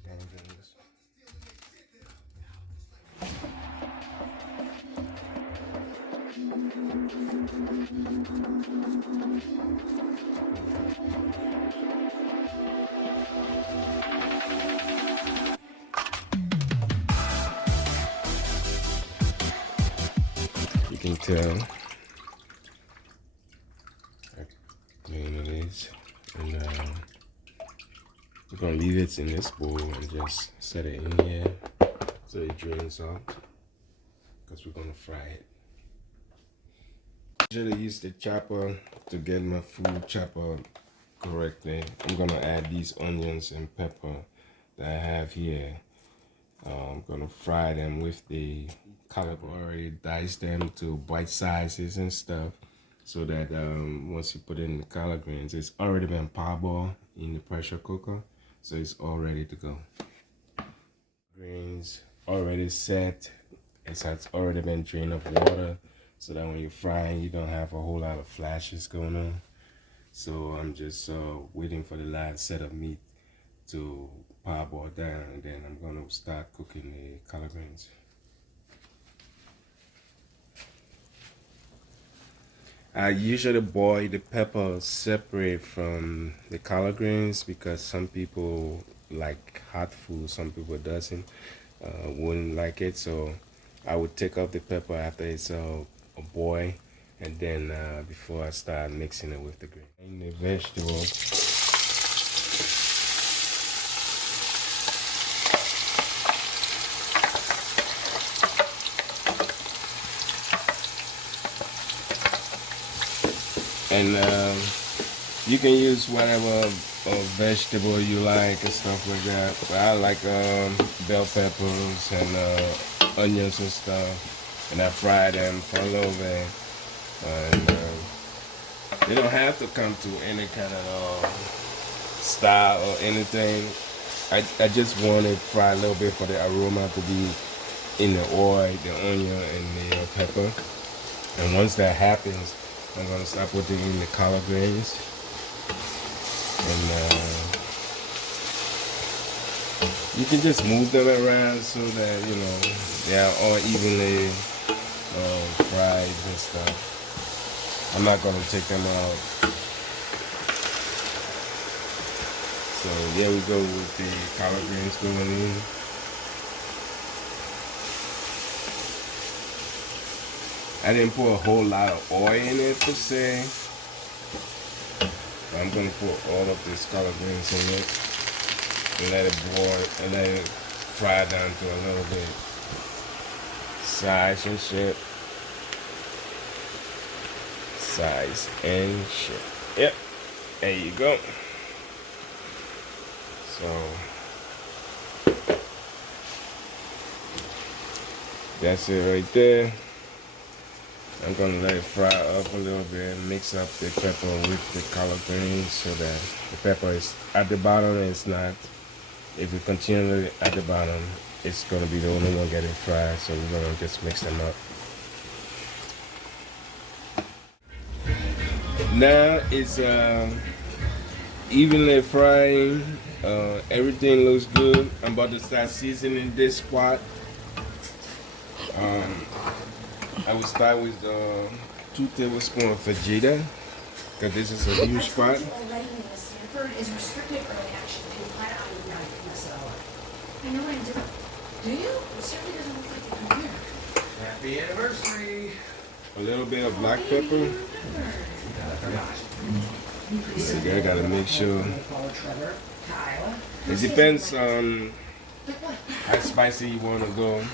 Gumbogreens. You can tell how clean it is, and we're gonna leave it in this bowl and just set it in here so it drains out, because we're gonna fry it. I usually use the chopper to get my food chopped up correctly. I'm gonna add these onions and pepper that I have here. I'm gonna fry them with the collard. Already dice them to bite sizes and stuff, so that once you put it in the collard greens, it's already been parboiled in the pressure cooker, so it's all ready to go. Greens already set. It has already been drained of water, so that when you're frying, you don't have a whole lot of flashes going on. So I'm just waiting for the last set of meat to parboil down, and then I'm gonna start cooking the collard greens. I usually boil the pepper separate from the collard greens, because some people like hot food, some people doesn't, wouldn't like it. So I would take off the pepper after it's a boil, and then before I start mixing it with the green. And the vegetables. And you can use whatever vegetable you like and stuff like that. But I like bell peppers and onions and stuff. And I fry them for a little bit. And they don't have to come to any kind of style or anything. I just want it fried a little bit for the aroma to be in the oil, the onion, and the pepper. And once that happens, I'm gonna start putting in the collard greens, and you can just move them around so that they are all evenly fried and stuff. I'm not gonna take them out. So here we go with the collard greens going in. I didn't put a whole lot of oil in it per se. But I'm gonna put all of this collard greens in it and let it boil and let it fry down to a little bit size and shit. Size and shit. Yep. There you go. So that's it right there. I'm gonna let it fry up a little bit, mix up the pepper with the collard greens so that the pepper is at the bottom and it's not. If you continue at the bottom, it's gonna be the only one getting fried, so we're gonna just mix them up. Now it's evenly frying. Everything looks good. I'm about to start seasoning this pot. I will start with 2 tablespoons of Vegeta, because this is a huge pot. Happy anniversary! A little bit of black pepper. I gotta make sure. It depends on how spicy you want to go.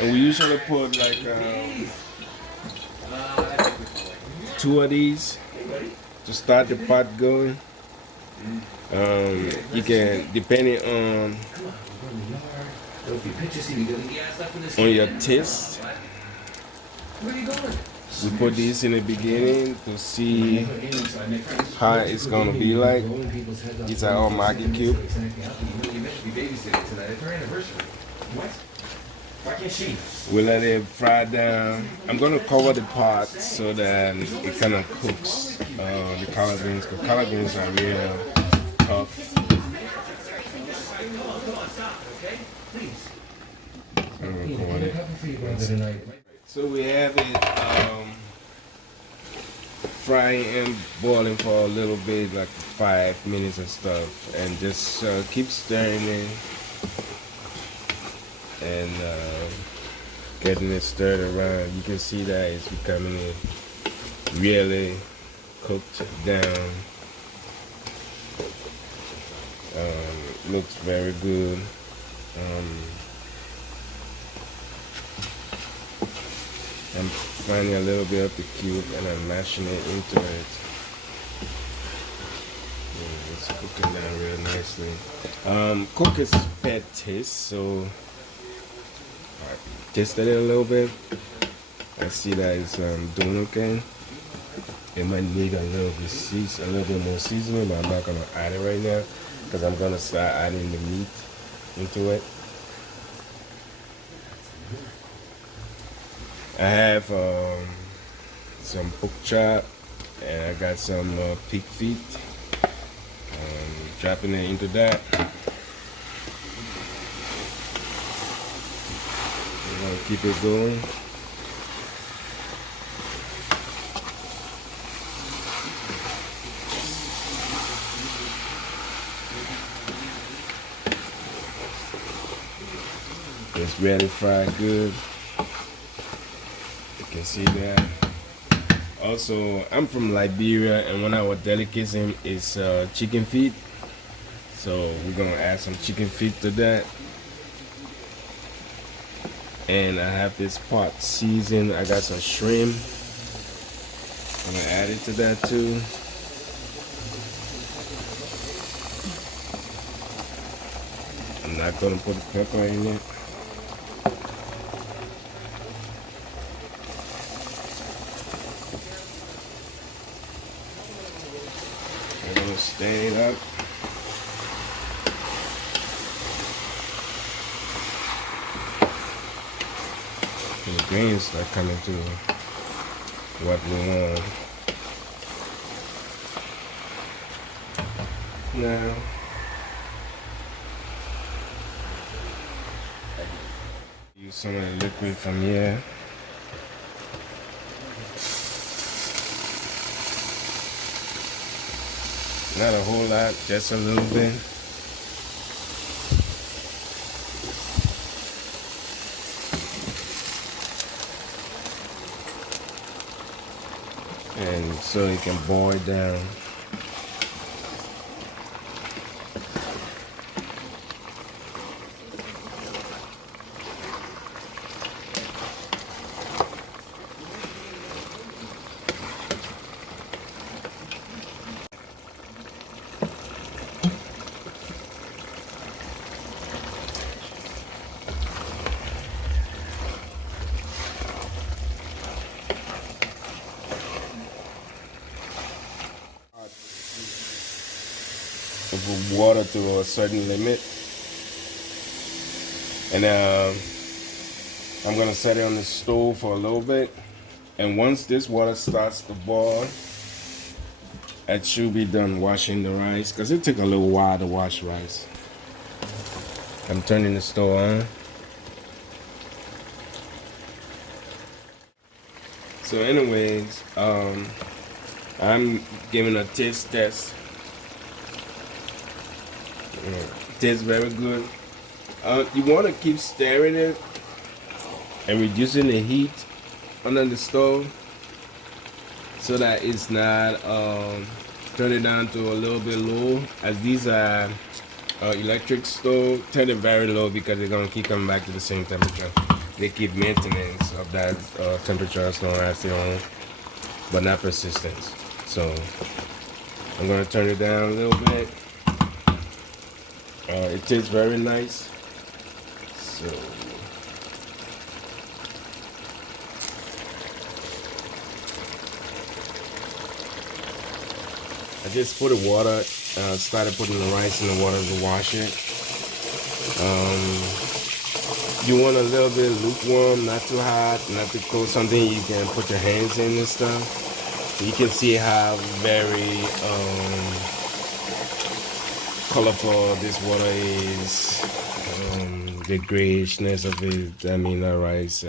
And we usually put like 2 of these to start the pot going. You can, depending on your taste, we put this in the beginning to see how it's gonna be like. These are all Maggi cube. We let it fry down. I'm gonna cover the pot so that it kind of cooks the collard greens, because collard greens are real tough. Come on, stop it, okay? Please. I'm recording it. So we have it frying and boiling for a little bit, like 5 minutes or stuff, and just keep stirring it and getting it stirred around. You can see that it's becoming really cooked down. Looks very good. I'm finding a little bit of the cube and I'm mashing it into it. Yeah, it's cooking down real nicely. Cook is pet taste, so I tasted it a little bit. I see that it's doing okay. It might need a little bit more seasoning, but I'm not gonna add it right now because I'm gonna start adding the meat into it. I have some pork chop and I got some pig feet. Dropping it into that. We're gonna keep it going. It's really fried good. You can see that. Also, I'm from Liberia, and one of our delicacy is chicken feet. So we're gonna add some chicken feet to that. And I have this pot seasoned. I got some shrimp. I'm gonna add it to that too. I'm not gonna put the pepper in it. I'm gonna stir it up. The greens start coming to what we want. Now, use some of the liquid from here. Not a whole lot, just a little bit. And so it can boil down. Put water to a certain limit, and I'm gonna set it on the stove for a little bit. And once this water starts to boil, I should be done washing the rice because it takes a little while to wash rice. I'm turning the stove on. So, anyways, I'm giving a taste test. It tastes very good. You want to keep stirring it and reducing the heat under the stove so that it's not turn it down to a little bit low. As these are electric stove, turn it very low because they're gonna keep coming back to the same temperature. They keep maintenance of that temperature as long as they're on, but not persistence. So I'm gonna turn it down a little bit. It tastes very nice. So I just put the water, started putting the rice in the water to wash it. You want a little bit lukewarm, not too hot, not too cold, something you can put your hands in and stuff. You can see how very colorful this water is. the grayishness of it. I mean, the rice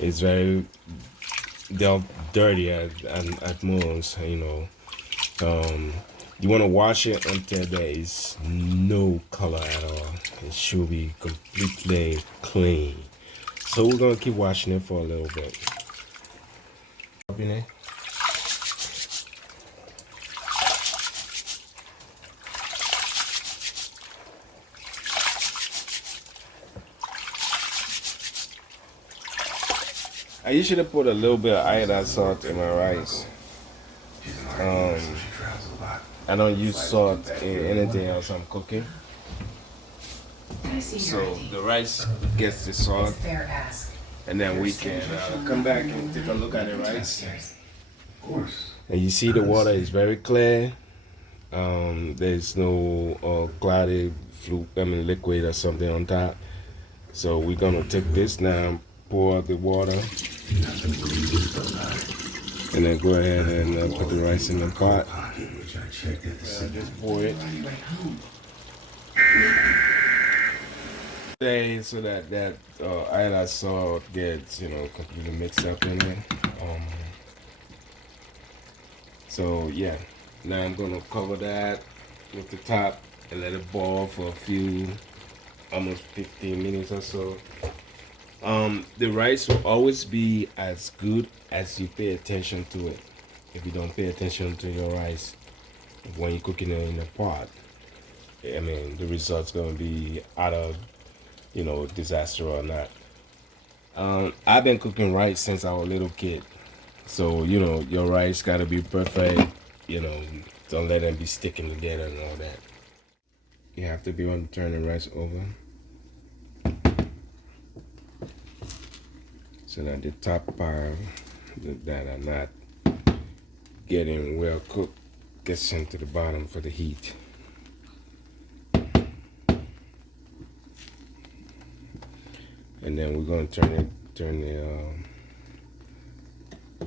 is very dirty at most, you know. You want to wash it until there is no color at all. It should be completely clean. So we're gonna keep washing it for a little bit. I usually put a little bit of iodine salt in my rice. I don't use salt in anything else I'm cooking. So the rice gets the salt, and then we can come back and take a look at the rice. And you see the water is very clear. There's no cloudy liquid or something on top. So we're gonna take this now, pour out the water, and then go ahead and put the rice in the pot. Just pour it. So that iodine salt gets completely mixed up in it. So yeah, now I'm gonna cover that with the top and let it boil for a few, almost 15 minutes or so. The rice will always be as good as you pay attention to it. If you don't pay attention to your rice when you're cooking it in a pot, I mean, the result's gonna be out of, disaster or not. I've been cooking rice since I was a little kid. So, your rice gotta be perfect. Don't let them be sticking together and all that. You have to be able to turn the rice over so that the top part that are not getting well cooked gets into the bottom for the heat. And then we're gonna turn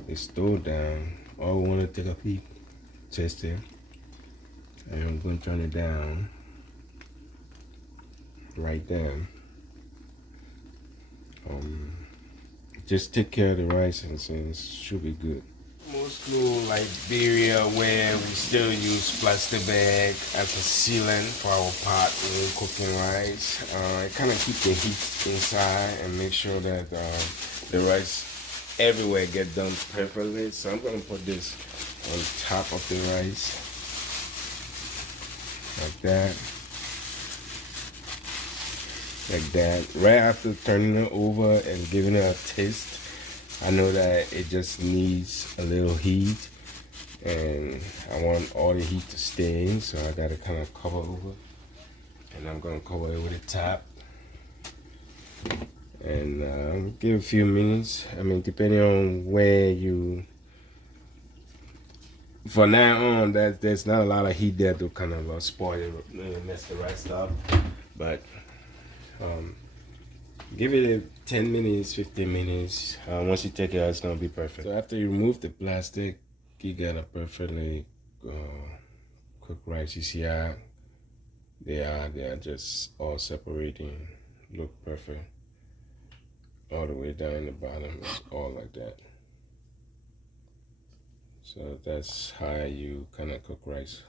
the stove down. Oh, we want to take a peek, test it, and I'm gonna turn it down, right down. Just take care of the rice and it should be good. Most to Liberia, where we still use plastic bag as a sealant for our pot when we're cooking rice. It kind of keep the heat inside and make sure that the rice everywhere get done perfectly. So I'm gonna put this on top of the rice, like that. Like that. Right after turning it over and giving it a taste, I know that it just needs a little heat, and I want all the heat to stay in, so I gotta kind of cover over, and I'm gonna cover it with the top, and give a few minutes. I mean, depending on where you. For now on, there's not a lot of heat there to kind of spoil it, mess the rice up, but. Give it 10 minutes, 15 minutes. Once you take it out, it's gonna be perfect. So after you remove the plastic, you got a perfectly cooked rice. You see how they are just all separating, look perfect. All the way down in the bottom, it's all like that. So that's how you kind of cook rice.